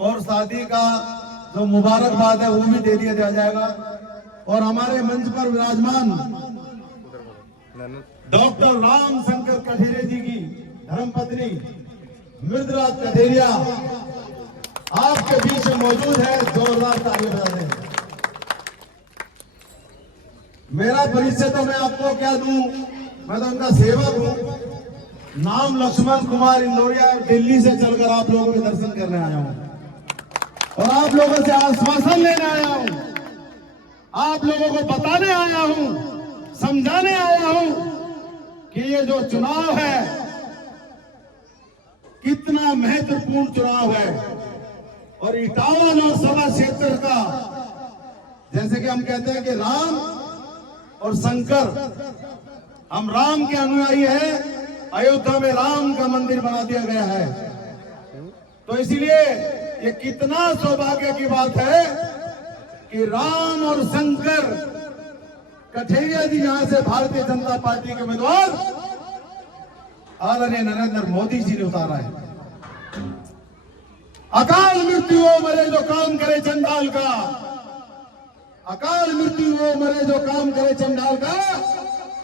और शादी का जो मुबारकबाद है वो भी दे दिया जाएगा। और हमारे मंच पर विराजमान डॉक्टर राम शंकर कठेरे जी की धर्मपत्नी मृदुला कठेरिया आपके बीच में मौजूद है। जोरदार ताली बजा दें। मेरा परिचय तो मैं आपको क्या दूं, मैं तो उनका सेवक हूं। नाम लक्ष्मण कुमार इंदौरिया, दिल्ली से चलकर आप लोगों के दर्शन करने आया हूं और आप लोगों से आश्वासन लेने आया हूं, आप लोगों को बताने आया हूं, समझाने आया हूं कि ये जो चुनाव है कितना महत्वपूर्ण चुनाव है। और इटावा लोकसभा क्षेत्र का, जैसे कि हम कहते हैं कि राम और शंकर, हम राम के अनुयायी हैं। अयोध्या में राम का मंदिर बना दिया गया है, तो इसीलिए ये कितना सौभाग्य की बात है कि राम और शंकर कठेरिया जी यहां से भारतीय जनता पार्टी के उम्मीदवार आदरणीय नरेंद्र मोदी जी ने उतारा है। अकाल मृत्यु वो मरे जो काम करे चंडाल का, अकाल मृत्यु वो मरे जो काम करे चंडाल का,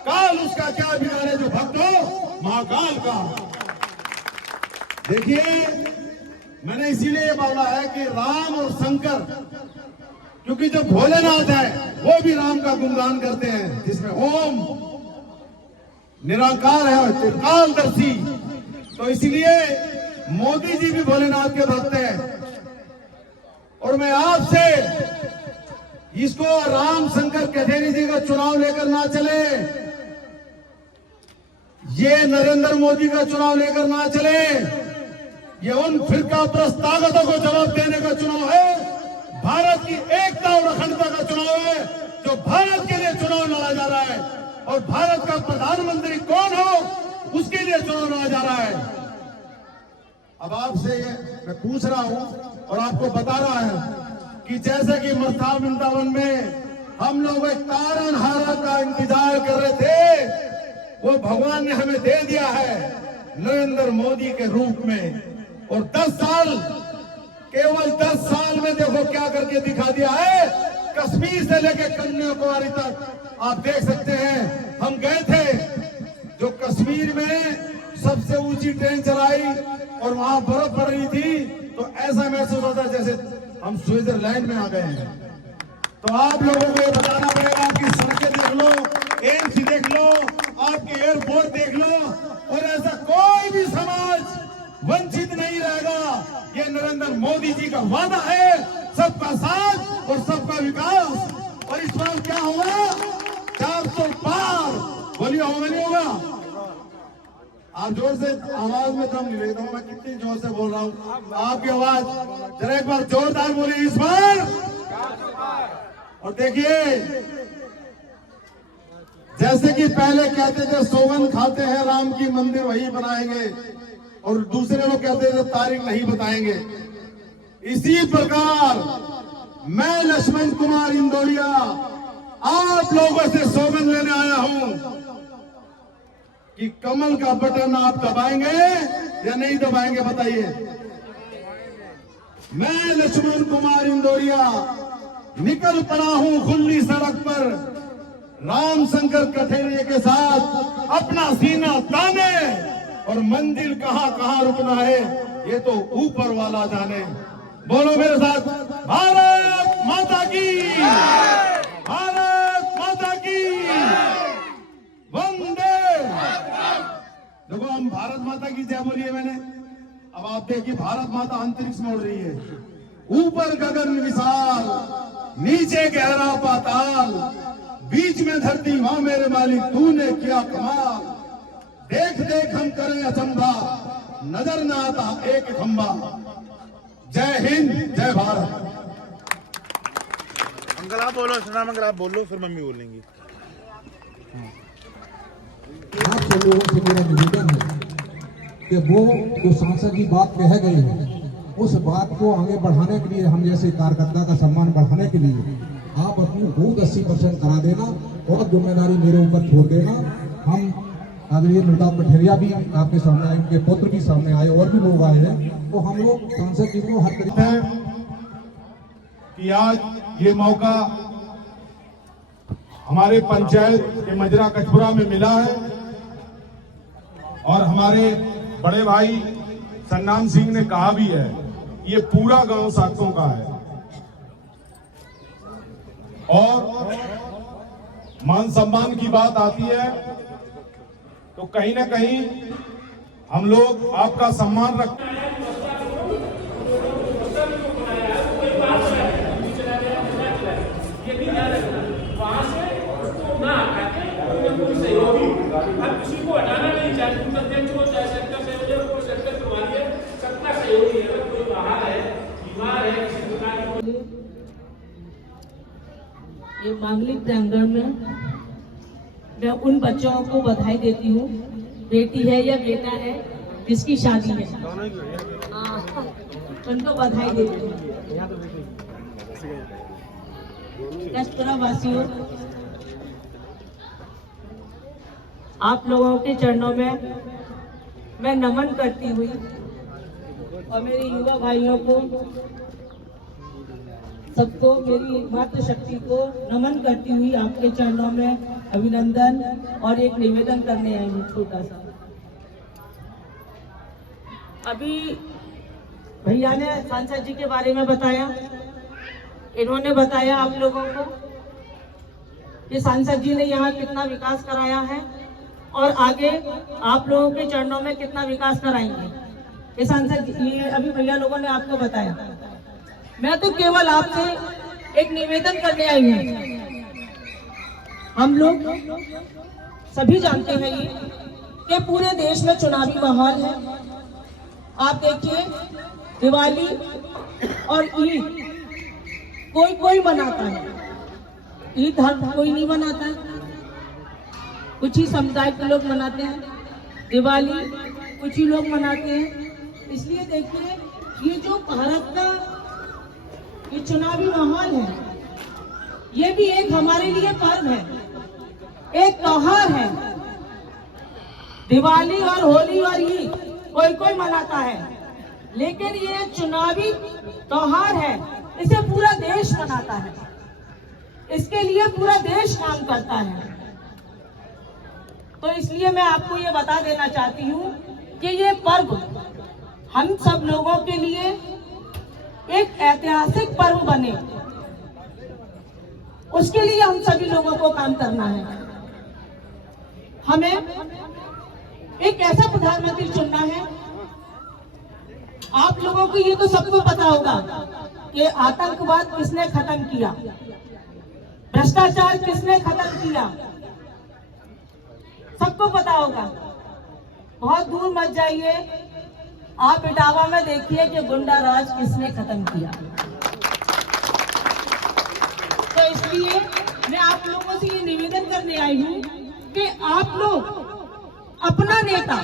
काल उसका क्या बिगाड़े जो भक्त हो महाकाल का। देखिए, मैंने इसीलिए बोला है कि राम और शंकर, क्योंकि जो भोलेनाथ है वो भी राम का गुणगान करते हैं, जिसमें ओम निराकार है, त्रिकालदर्शी। तो इसलिए मोदी जी भी भोलेनाथ के भक्त हैं। और मैं आपसे इसको राम शंकर कठेरी जी का चुनाव लेकर ना चले, ये नरेंद्र मोदी का चुनाव लेकर ना चले, ये उन फिरका प्रस्त ताकतों को जवाब देने का चुनाव है। भारत की एकता और अखंडता का चुनाव है, जो भारत के लिए चुनाव लड़ा जा रहा है। और भारत का प्रधानमंत्री कौन हो उसके लिए चुनाव लड़ा जा रहा है। अब आपसे मैं पूछ रहा हूं और आपको बता रहा है कि जैसे कि मस्ता वृंदावन में हम लोग एक तारनहारा का इंतजार कर रहे थे, वो भगवान ने हमें दे दिया है नरेंद्र मोदी के रूप में। और 10 साल, केवल 10 साल में देखो क्या करके दिखा दिया है। कश्मीर से लेकर कन्याकुमारी तक आप देख सकते हैं। हम गए थे, जो कश्मीर में सबसे ऊंची ट्रेन चलाई और वहां बर्फ पड़ रही थी, तो ऐसा महसूस होता जैसे हम स्विट्जरलैंड में आ गए हैं। तो आप लोगों को ये बताना पड़ेगा, आपकी सड़कें देख लो, एम्स देख लो, आपके एयरपोर्ट देख लो, और ऐसा कोई भी समाज वंचित नहीं रहेगा। ये नरेंद्र मोदी जी का वादा है, सबका साथ और सबका विकास। और इस बार क्या होगा, 400 पार। बोलिए होगा नहीं होगा? आप जोर से, आवाज में दम नहीं लेता हूं मैं, कितनी जोर से बोल रहा हूं। आपकी आवाज जरा एक बार जोरदार बोलिए, इस बार। और देखिए, जैसे कि पहले कहते थे सौगंध खाते हैं राम की मंदिर वही बनाएंगे, और दूसरे लोग कहते थे तारीख नहीं बताएंगे। इसी प्रकार मैं लक्ष्मण कुमार इंदौरिया आप लोगों से सौगंध लेने आया हूं कि कमल का बटन आप दबाएंगे या नहीं दबाएंगे, बताइए। मैं लक्ष्मण कुमार इंदौरिया निकल पड़ा हूं खुली सड़क पर, राम शंकर कठेरिया के साथ अपना सीना ताने, और मंजिल कहां कहां रुकना है ये तो ऊपर वाला जाने। बोलो मेरे साथ, भारत माता की, भारत माता की, वंदे। देखो, हम भारत माता की जय बोलिए मैंने। अब आप देखिए, भारत माता अंतरिक्ष में उड़ रही है, ऊपर गगन विशाल, नीचे गहरा पाताल, बीच में धरती वहां मेरे मालिक तूने किया कमाल। देख देख हम करें अचंभा, नजर न आता एक खंबा। जय हिंद, जय भारत। अंकल आप बोलो, सनाम अंकल आप बोलो, फिर मम्मी बोलेंगी। आप सब लोगों से मेरा निवेदन है कि वो जो सांसद जी बात कह गए हैं, उस बात को आगे बढ़ाने के लिए, हम जैसे कार्यकर्ता का सम्मान बढ़ाने के लिए आप अपनी वोट 80% करा देना और जिम्मेदारी मेरे ऊपर छोड़ देना। हम आदरणीय मृदा कठेरिया भी आपके सामने आए, उनके पुत्र भी सामने आए, और भी लोग आए हैं। तो हम लोग सांसद जी को हर तरीके है कि आज ये मौका हमारे पंचायत के मजरा कचपुरा में मिला है और हमारे बड़े भाई सन्नाम सिंह ने कहा भी है, ये पूरा गांव साक्तों का है। और मान सम्मान की बात आती है तो कहीं ना कहीं हम लोग आपका सम्मान रखते हैं। अब किसी को हटाना नहीं चाहिए, अध्यक्ष को चाहे सेक्टर संयोजक को सेक्टर करवाइए, सबका सहयोगी है। कोई बाहर है, बीमार है, किसी प्रकार की ये मांगलिक प्रांगण में मैं उन बच्चों को बधाई देती हूँ, बेटी है या बेटा है जिसकी शादी है, उनको बधाई देती हूँ। कचपुरा वासियों, आप लोगों के चरणों में मैं नमन करती हुई और मेरे युवा भाइयों को, सबको, मेरी मातृशक्ति को नमन करती हुई आपके चरणों में अभिनंदन और एक निवेदन करने आई हूँ छोटा सा। अभी भैया ने सांसद जी के बारे में बताया, इन्होंने बताया आप लोगों को कि सांसद जी ने यहाँ कितना विकास कराया है और आगे आप लोगों के चरणों में कितना विकास कराएंगे। ये सांसद, ये अभी भैया लोगों ने आपको बताया। मैं तो केवल आपसे एक निवेदन करने आई हूँ। हम लोग सभी जानते हैं ये कि पूरे देश में चुनावी माहौल है। आप देखिए, दिवाली और ईद कोई मनाता है, ईद हर कोई नहीं मनाता है, कुछ ही समुदाय के लोग मनाते हैं। दिवाली कुछ ही लोग मनाते हैं। इसलिए देखिए, ये जो भारत का ये चुनावी माहौल है, ये भी एक हमारे लिए पर्व है, एक त्योहार है। दिवाली और होली और ईद कोई मनाता है, लेकिन ये चुनावी त्योहार है, इसे पूरा देश मनाता है। इसके लिए पूरा देश काम करता है। तो इसलिए मैं आपको ये बता देना चाहती हूँ कि ये पर्व हम सब लोगों के लिए एक ऐतिहासिक पर्व बने, उसके लिए हम सभी लोगों को काम करना है। हमें एक ऐसा प्रधानमंत्री चुनना है। आप लोगों को ये तो सबको पता होगा कि आतंकवाद किसने खत्म किया, भ्रष्टाचार किसने खत्म किया, सबको पता होगा। बहुत दूर मत जाइए, आप इटावा में देखिए कि गुंडा राज किसने खत्म किया। तो इसलिए मैं आप लोगों से ये निवेदन करने आई हूँ कि आप लोग अपना नेता,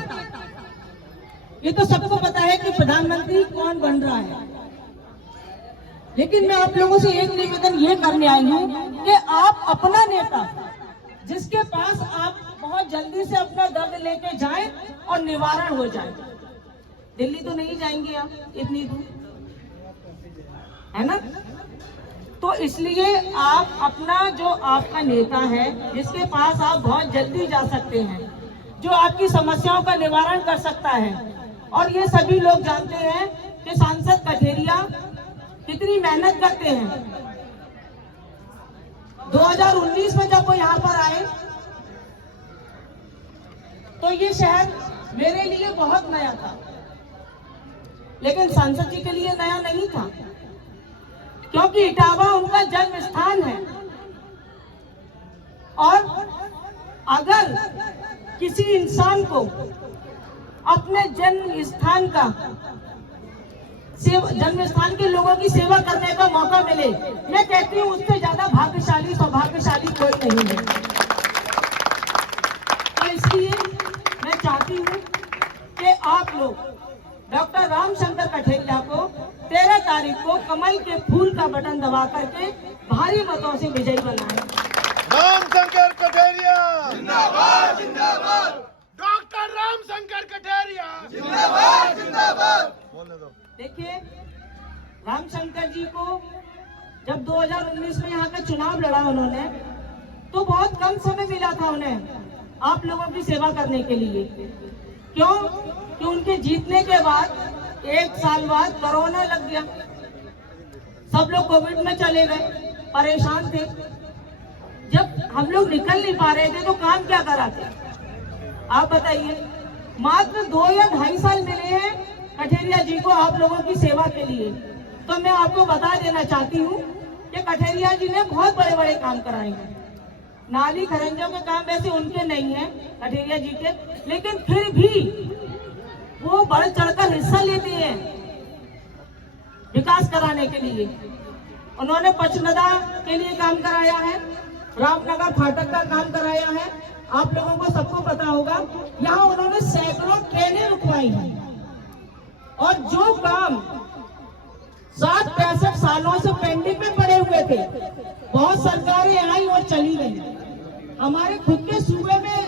ये तो सबको पता है कि प्रधानमंत्री कौन बन रहा है, लेकिन मैं आप लोगों से एक निवेदन ये करने आई हूँ कि आप अपना नेता, जिसके पास आप बहुत जल्दी से अपना दर्द लेके जाएं और निवारण हो जाए। दिल्ली तो नहीं जाएंगे आप इतनी दूर, है ना? तो इसलिए आप अपना जो आपका नेता है, जिसके पास आप बहुत जल्दी जा सकते हैं, जो आपकी समस्याओं का निवारण कर सकता है। और ये सभी लोग जानते हैं कि सांसद कठेरिया कितनी मेहनत करते हैं। 2019 में जब वो यहाँ पर आए तो ये शहर मेरे लिए बहुत नया था, लेकिन सांसद जी के लिए नया नहीं था, क्योंकि इटावा उनका जन्म स्थान है। और अगर किसी इंसान को अपने जन्म स्थान के लोगों की सेवा करने का मौका मिले, मैं कहती हूँ उससे ज्यादा भाग्यशाली, सौभाग्यशाली कोई नहीं है। तो इसलिए मैं चाहती हूँ कि आप लोग डॉक्टर रामशंकर कठेरिया को 13 तारीख को कमल के फूल का बटन दबा करके भारी मतों से विजयी बनाएं। रामशंकर कठेरिया जिंदाबाद जिंदाबाद। रामशंकर कठेरिया बोलने दो। देखिए, रामशंकर जी को जब 2019 में यहाँ का चुनाव लड़ा उन्होंने, तो बहुत कम समय मिला था उन्हें आप लोगों की सेवा करने के लिए। क्यों? कि उनके जीतने के बाद 1 साल बाद कोरोना लग गया, सब लोग कोविड में चले गए, परेशान थे। जब हम लोग निकल नहीं पा रहे थे तो काम क्या कराते? आप बताइए। मात्र 2 या 2.5 साल मिले हैं कठेरिया जी को आप लोगों की सेवा के लिए। तो मैं आपको बता देना चाहती हूँ कि कठेरिया जी ने बहुत बड़े बड़े काम कराए हैं। नाली खरंजों के काम वैसे उनके नहीं है, कठेरिया जी के, लेकिन फिर भी वो बढ़ चढ़कर हिस्सा लेते हैं विकास कराने के लिए। उन्होंने पचनदा के लिए काम कराया है, रामनगर फाटक का काम कराया है। आप लोगों को सबको पता होगा, यहाँ उन्होंने सैकड़ों ट्रेनें रुकवाई हैं। और जो काम 60-65 सालों से पेंडिंग में पड़े हुए थे, बहुत सरकारें आई और चली गई। हमारे खुद के सूबे में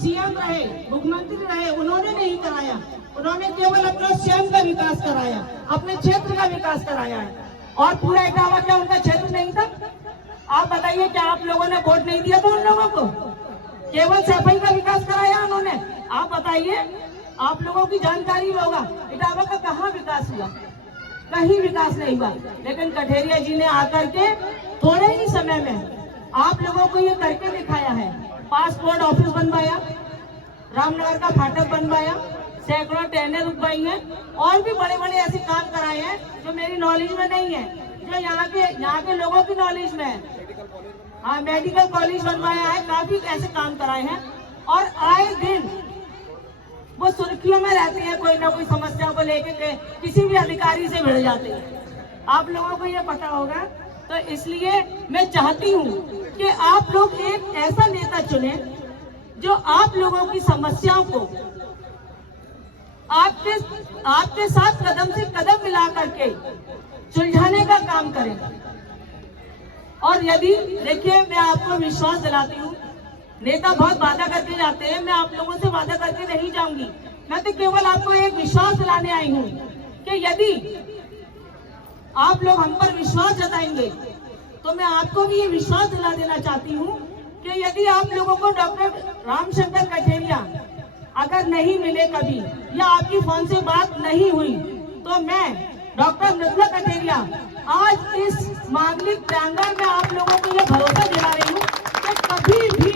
सीएम रहे, मुख्यमंत्री रहे, उन्होंने नहीं कराया। उन्होंने केवल अपना स्वयं का विकास कराया, अपने क्षेत्र का विकास कराया है। और पूरा इटावा क्या उनका क्षेत्र नहीं था? आप बताइए, क्या आप लोगों ने वोट नहीं दिया था उन लोगों को? केवल सफाई का विकास कराया उन्होंने। आप बताइए, आप लोगों की जानकारी होगा इटावा का कहाँ विकास हुआ? कहीं विकास नहीं हुआ। लेकिन कठेरिया जी ने आकर के थोड़े ही समय में आप लोगों को ये करके दिखाया है। पासपोर्ट ऑफिस बनवाया, रामनगर का फाटक बनवाया, सैकड़ों ट्रेनें रुकवाई हैं, और भी बड़े बड़े ऐसे काम कराए हैं जो मेरी नॉलेज में नहीं है, जो यहाँ के लोगों की नॉलेज में है। हाँ, मेडिकल कॉलेज बनवाया है, काफी ऐसे काम कराए हैं। और आए दिन वो सुर्खियों में रहते हैं, कोई ना कोई समस्या को लेकर के किसी भी अधिकारी से भिड़ जाते हैं। आप लोगों को ये पता होगा। तो इसलिए मैं चाहती हूँ कि आप लोग एक ऐसा नेता चुने जो आप लोगों की समस्याओं को आपके साथ कदम से कदम मिला करके सुलझाने का काम करें। और यदि देखिए, मैं आपको विश्वास दिलाती हूँ, नेता बहुत वादा करके जाते हैं, मैं आप लोगों से वादा करके नहीं जाऊंगी। मैं तो केवल आपको एक विश्वास दिलाने आई हूँ कि यदि आप लोग हम पर विश्वास जताएंगे तो मैं आपको भी ये विश्वास दिला देना चाहती हूँ कि यदि आप लोगों को डॉक्टर रामशंकर कठेरिया अगर नहीं मिले कभी, या आपकी फोन से बात नहीं हुई, तो मैं डॉक्टर मृदुला कठेरिया आज इस मांगलिक प्रांगण में आप लोगों को ये भरोसा दिला रही हूँ कि कभी भी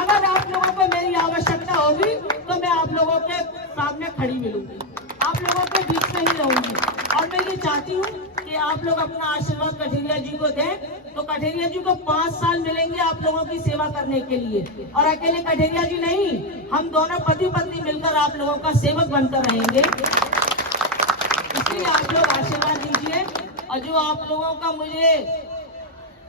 अगर आप लोगों को मेरी आवश्यकता होगी तो मैं आप लोगों के सामने खड़ी मिलूंगी, आप लोगों के बीच में ही रहूंगी। और मैं ये चाहती हूँ कि आप लोग अपना आशीर्वाद कठेरिया जी को दें, तो कठेरिया जी को 5 साल मिलेंगे आप लोगों की सेवा करने के लिए। और अकेले कठेरिया जी नहीं, हम दोनों पति पत्नी मिलकर आप लोगों का सेवक बनकर रहेंगे। इसलिए आप लोग आशीर्वाद दीजिए। और जो आप लोगों का मुझे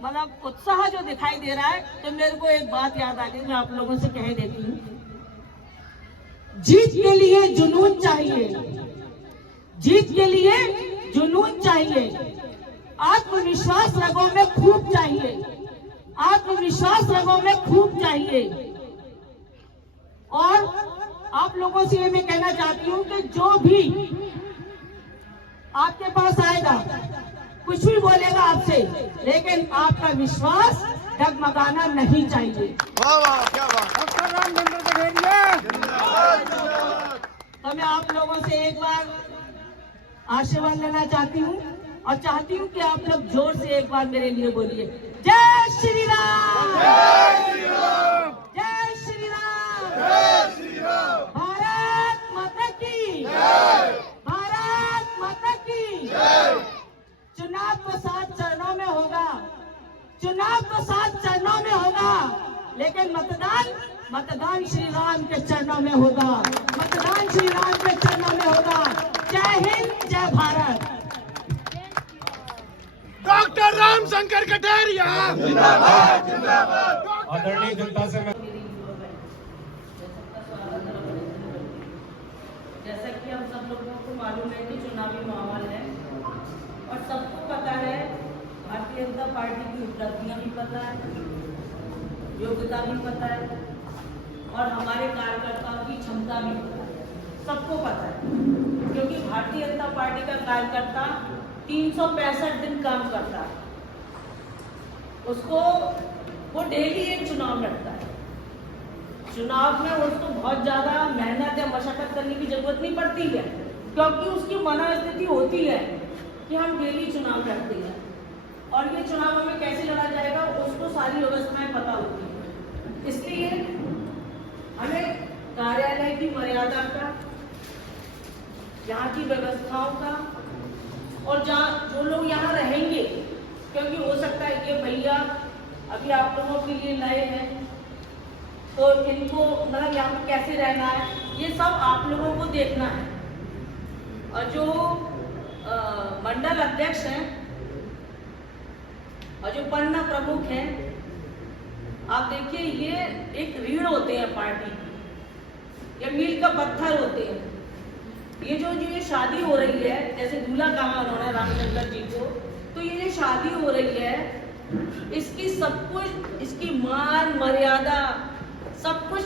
मतलब उत्साह जो दिखाई दे रहा है, तो मेरे को एक बात याद आ गई, मैं आप लोगों से कह देती हूँ। जीत के लिए जुनून चाहिए, जीत के लिए जुनून चाहिए, आत्मविश्वास रगों में खूब चाहिए, आत्मविश्वास रगों में खूब चाहिए। और आप लोगों से ये मैं कहना चाहती हूँ कि जो भी आपके पास आएगा, कुछ भी बोलेगा आपसे, लेकिन आपका विश्वास डगमगाना नहीं चाहिए। वाह वाह, क्या बात। डॉक्टर रामचंद्र कठेरिया जिंदाबाद। तो मैं आप लोगों से एक बार आशीर्वाद लेना चाहती हूँ, और चाहती हूँ कि आप लोग जोर से एक बार मेरे लिए बोलिए, जय श्री राम, जय श्री राम, जय श्री राम, जय श्री राम। भारत माता की जय, भारत माता की जय। चुनाव तो 7 चरणों में होगा, चुनाव तो 7 चरणों में होगा, लेकिन मतदान श्री राम के चरणों में होगा, मतदान श्री राम के चरणों में होगा। जय हिंद, जय भारत। डॉक्टर रामशंकर कठेरिया जिंदाबाद, जिंदाबाद। आदरणीय जनता से मैं जैसा कि हम सब लोगों को मालूम है कि चुनावी माहौल है, और सबको पता है, भारतीय जनता पार्टी की उपलब्धियां भी पता है, योग्यता भी पता है, और हमारे कार्यकर्ताओं की क्षमता भी पता है। सबको पता है, क्योंकि भारतीय जनता पार्टी का कार्यकर्ता 365 दिन काम करता है। उसको वो डेली एक चुनाव लड़ता है। चुनाव में उसको बहुत ज़्यादा मेहनत या मशक्कत करने की जरूरत नहीं पड़ती है, क्योंकि उसकी मनोस्थिति होती है कि हम डेली चुनाव लड़ते हैं और ये चुनाव हमें कैसे लड़ा जाएगा उसको सारी व्यवस्थाएं पता होती है। इसलिए हमें कार्यालय की मर्यादा का, यहाँ की व्यवस्थाओं का, और जहाँ जो लोग यहाँ रहेंगे, क्योंकि हो सकता है ये भैया अभी आप लोगों के लिए नए हैं, तो इनको मतलब यहाँ पे कैसे रहना है ये सब आप लोगों को देखना है। और जो मंडल अध्यक्ष हैं और जो पन्ना प्रमुख हैं, आप देखिए ये एक रीढ़ होते हैं पार्टी की, ये मील का पत्थर होते हैं। ये जो ये शादी हो रही है, जैसे दूल्हा कहा उन्होंने रामचंद्र जी को, तो ये जो शादी हो रही है इसकी सब कुछ, इसकी मान मर्यादा सब कुछ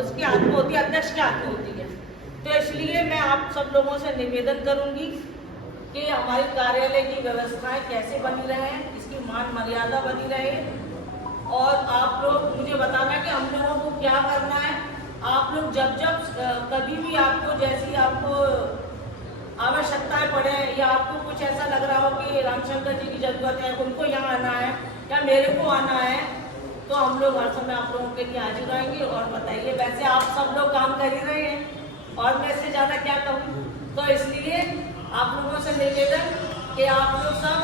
उसके हाथ में होती है, अध्यक्ष के हाथ में होती है। तो इसलिए मैं आप सब लोगों से निवेदन करूंगी कि हमारे कार्यालय की व्यवस्थाएं कैसे बनी रहे, इसकी मान मर्यादा बनी रहे, और आप लोग मुझे बताना कि हम लोगों को क्या करना है। आप लोग जब जब कभी भी आपको जैसी आपको आवश्यकताएं पड़े या आपको कुछ ऐसा लग रहा हो कि रामशंकर जी की जरूरत है, उनको यहाँ आना है या मेरे को आना है, तो हम लोग हर समय आप लोगों के लिए हाजिर रहेंगे। और बताइए, वैसे आप सब लोग काम कर ही रहे हैं और मैं इससे ज़्यादा क्या कहूँ। तो इसलिए आप लोगों से निवेदन कि आप लोग सब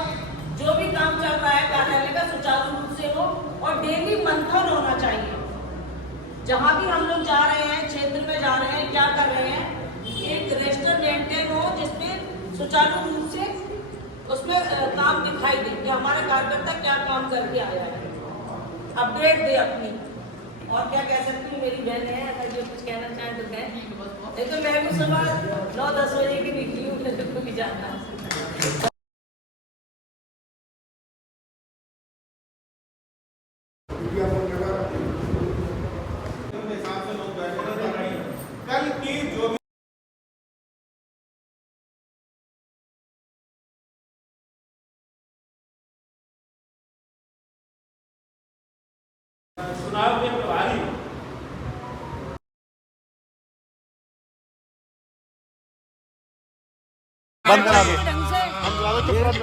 जो भी काम चल रहा है कार्यालय का सुचारू रूप से हो, और डेली मंथन होना चाहिए। जहाँ भी हम लोग जा रहे हैं, क्षेत्र में जा रहे हैं, क्या कर रहे हैं, एक रजिस्टर मेंटेन हो जिसमें सुचारू रूप से उसमें काम दिखाई दे कि हमारा कार्यकर्ता क्या काम करके आया है, अपडेट दे अपनी। और क्या कह सकती हूँ, मेरी बहन है, अगर ये कुछ कहना चाहें तो कहें, नहीं तो मैं भी सुबह 9-10 बजे की निकली हूँ, मेरे को भी जाना है। कल की जो चुनाव के प्रभारी बंद करा दो।